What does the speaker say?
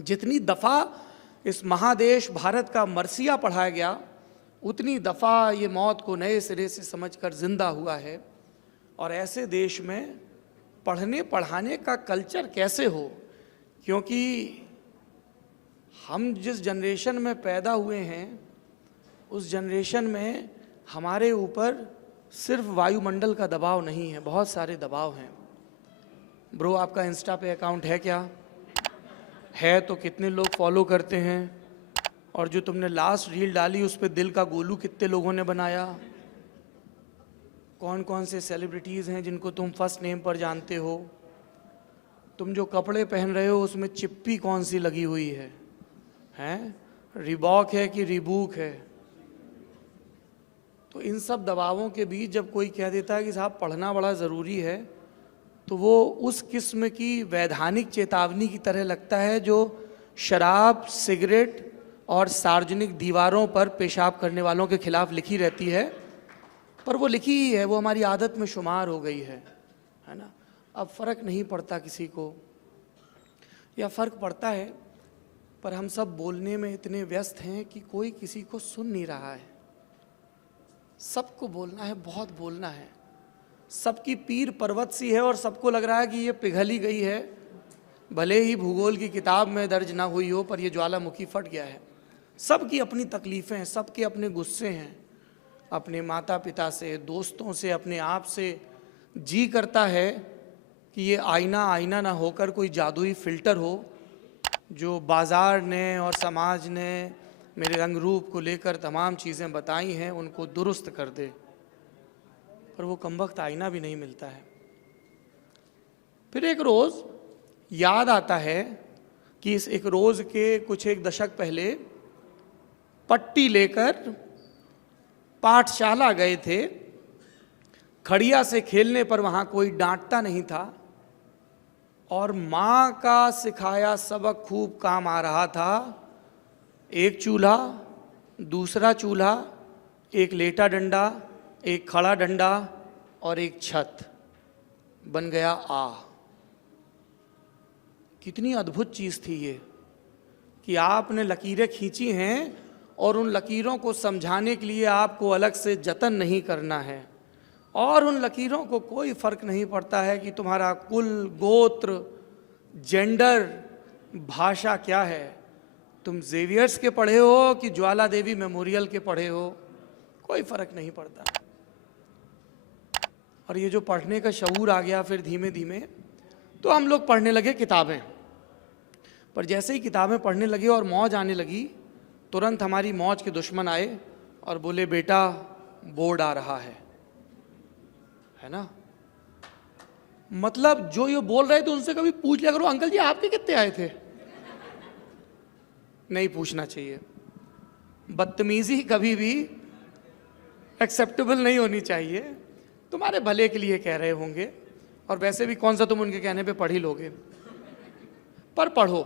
जितनी दफ़ा इस महादेश भारत का मरसिया पढ़ाया गया, उतनी दफ़ा ये मौत को नए सिरे से समझकर जिंदा हुआ है। और ऐसे देश में पढ़ने पढ़ाने का कल्चर कैसे हो, क्योंकि हम जिस जनरेशन में पैदा हुए हैं उस जनरेशन में हमारे ऊपर सिर्फ वायुमंडल का दबाव नहीं है, बहुत सारे दबाव हैं। ब्रो, आपका इंस्टा पे अकाउंट है क्या? है तो कितने लोग फॉलो करते हैं? और जो तुमने लास्ट रील डाली उस पर दिल का गोलू कितने लोगों ने बनाया? कौन कौन से सेलिब्रिटीज़ हैं जिनको तुम फर्स्ट नेम पर जानते हो? तुम जो कपड़े पहन रहे हो उसमें चिप्पी कौन सी लगी हुई है? हैं? रिबॉक है कि रिबूक है? तो इन सब दबावों के बीच जब कोई कह देता है कि साहब पढ़ना बड़ा ज़रूरी है, तो वो उस किस्म की वैधानिक चेतावनी की तरह लगता है जो शराब, सिगरेट और सार्वजनिक दीवारों पर पेशाब करने वालों के खिलाफ लिखी रहती है। पर वो लिखी ही है, वो हमारी आदत में शुमार हो गई है ना। अब फ़र्क नहीं पड़ता किसी को, या फ़र्क पड़ता है पर हम सब बोलने में इतने व्यस्त हैं कि कोई किसी को सुन नहीं रहा है। सबको बोलना है, बहुत बोलना है, सबकी पीर पर्वत सी है और सबको लग रहा है कि ये पिघल ही गई है, भले ही भूगोल की किताब में दर्ज ना हुई हो, पर ये ज्वालामुखी फट गया है। सबकी अपनी तकलीफ़ें हैं, सबके अपने गुस्से हैं, अपने माता पिता से, दोस्तों से, अपने आप से। जी करता है कि ये आईना आईना ना होकर कोई जादुई फ़िल्टर हो जो बाज़ार ने और समाज ने मेरे रंग रूप को लेकर तमाम चीज़ें बताई हैं उनको दुरुस्त कर दे, पर वो कमबख्त आईना भी नहीं मिलता है। फिर एक रोज़ याद आता है कि इस एक रोज़ के कुछ एक दशक पहले पट्टी लेकर पाठशाला गए थे। खड़िया से खेलने पर वहाँ कोई डांटता नहीं था और माँ का सिखाया सबक खूब काम आ रहा था। एक चूल्हा, दूसरा चूल्हा, एक लेटा डंडा, एक खड़ा डंडा और एक छत, बन गया आ। कितनी अद्भुत चीज़ थी ये कि आपने लकीरें खींची हैं और उन लकीरों को समझाने के लिए आपको अलग से जतन नहीं करना है, और उन लकीरों को कोई फ़र्क नहीं पड़ता है कि तुम्हारा कुल, गोत्र, जेंडर, भाषा क्या है, तुम जेवियर्स के पढ़े हो कि ज्वाला देवी मेमोरियल के पढ़े हो, कोई फ़र्क नहीं पड़ता। और ये जो पढ़ने का शऊर आ गया फिर धीमे धीमे, तो हम लोग पढ़ने लगे किताबें। पर जैसे ही किताबें पढ़ने लगे और मौज आने लगी, तुरंत हमारी मौज के दुश्मन आए और बोले बेटा बोर्ड आ रहा है ना। मतलब जो ये बोल रहे थे उनसे कभी पूछ लिया करो, अंकल जी आपके कितने आए थे? नहीं पूछना चाहिए। बदतमीजी कभी भी एक्सेप्टेबल नहीं होनी चाहिए। तुम्हारे भले के लिए कह रहे होंगे, और वैसे भी कौन सा तुम उनके कहने पे पढ़ ही लोगे, पर पढ़ो।